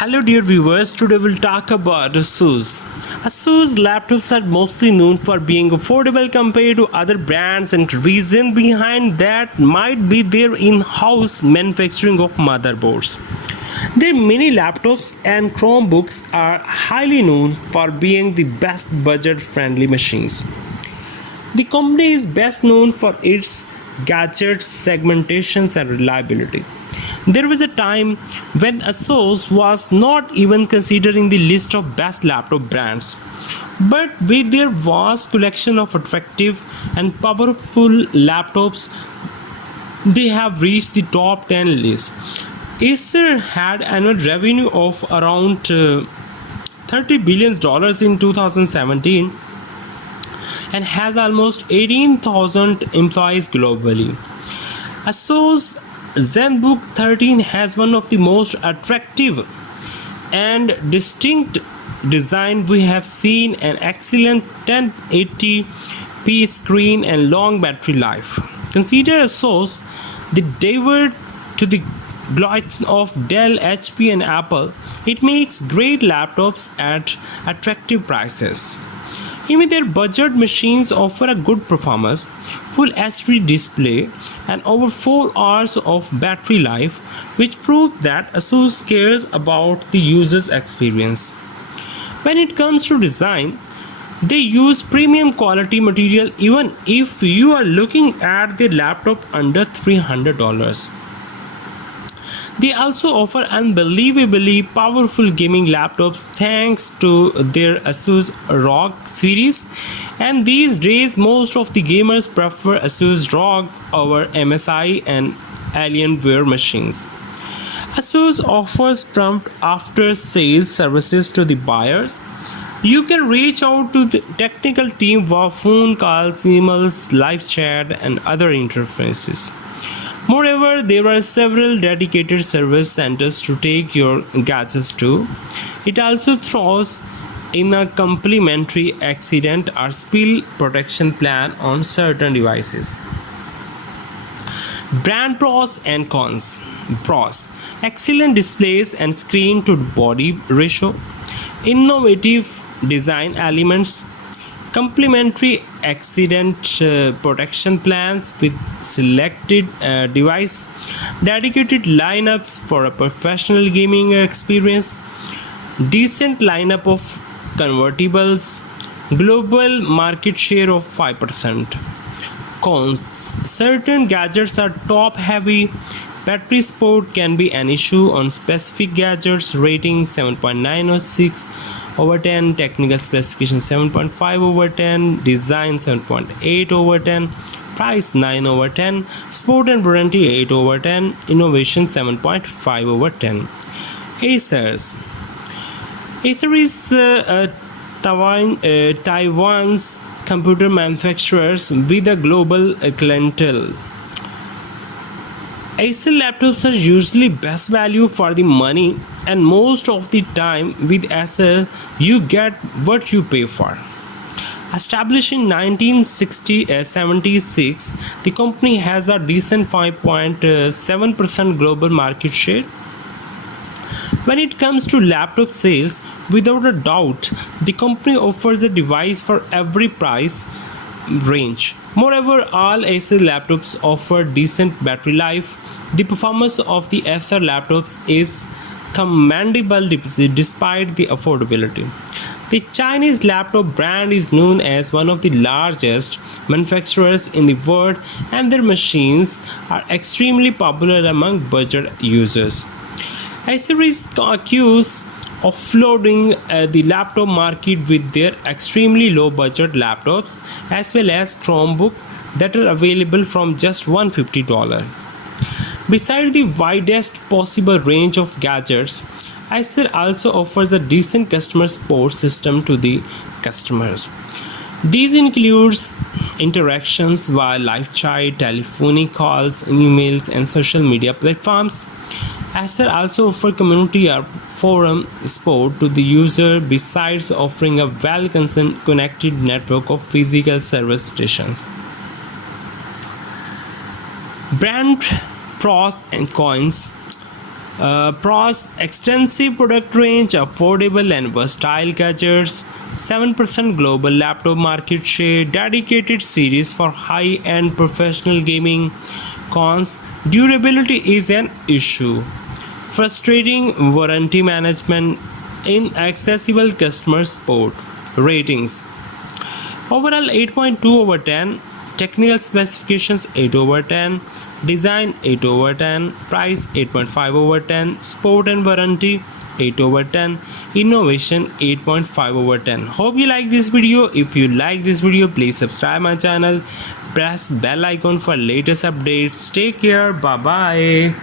Hello dear viewers, today we'll talk about ASUS. ASUS laptops are mostly known for being affordable compared to other brands, and reason behind that might be their in-house manufacturing of motherboards. Their mini laptops and Chromebooks are highly known for being the best budget-friendly machines. The company is best known for its gadget segmentations and reliability. There was a time when ASUS was not even considered in the list of best laptop brands. But with their vast collection of attractive and powerful laptops, they have reached the top 10 list. Acer had annual revenue of around $30 billion in 2017 and has almost 18,000 employees globally. ASUS ZenBook 13 has one of the most attractive and distinct design we have seen, an excellent 1080p screen and long battery life. Consider ASUS the divide to the glut of Dell, HP and Apple. It makes great laptops at attractive prices. Even their budget machines offer a good performance, full HD display, and over 4 hours of battery life, which proves that ASUS cares about the user's experience. When it comes to design, they use premium quality material even if you are looking at their laptop under $300. They also offer unbelievably powerful gaming laptops thanks to their ASUS ROG series, and these days most of the gamers prefer ASUS ROG over MSI and Alienware machines. ASUS offers prompt after sales services to the buyers. You can reach out to the technical team via phone calls, emails, live chat, and other interfaces. Moreover, there are several dedicated service centers to take your gadgets to. It also throws in a complimentary accident or spill protection plan on certain devices. Brand pros and cons. Pros: excellent displays and screen to body ratio, innovative design elements, complementary accident protection plans with selected device, dedicated lineups for a professional gaming experience, decent lineup of convertibles, global market share of 5%. Cons: certain gadgets are top heavy, battery sport can be an issue on specific gadgets, rating 7.906 over 10, technical specification 7.5 over 10, design 7.8 over 10, price 9 over 10, sport and warranty 8 over 10, innovation 7.5 over 10. Acer's Acer is Taiwan's computer manufacturers with a global clientele. Acer laptops are usually best value for the money, and most of the time with Acer you get what you pay for. Established in 1976, the company has a decent 5.7% global market share. When it comes to laptop sales, without a doubt, the company offers a device for every price range. Moreover, all Acer laptops offer decent battery life. The performance of the Acer laptops is commendable despite the affordability. The Chinese laptop brand is known as one of the largest manufacturers in the world, and their machines are extremely popular among budget users. Acer is accused of flooding the laptop market with their extremely low budget laptops as well as Chromebook that are available from just $150. Besides the widest possible range of gadgets, Acer also offers a decent customer support system to the customers. These includes interactions via live chat, telephonic calls, emails, and social media platforms. Acer also offers community or forum support to the user besides offering a well-connected network of physical service stations. Brand pros and cons. Pros extensive product range, affordable and versatile gadgets, 7% global laptop market share, dedicated series for high end professional gaming. Cons durability is an issue, frustrating warranty management, inaccessible customer support. Ratings overall 8.2 over 10, technical specifications 8 over 10, design 8 over 10, price 8.5 over 10, sport and warranty 8 over 10, innovation 8.5 over 10. Hope you like this video. If you like this video, please subscribe my channel, press bell icon for latest updates. Take care, bye bye.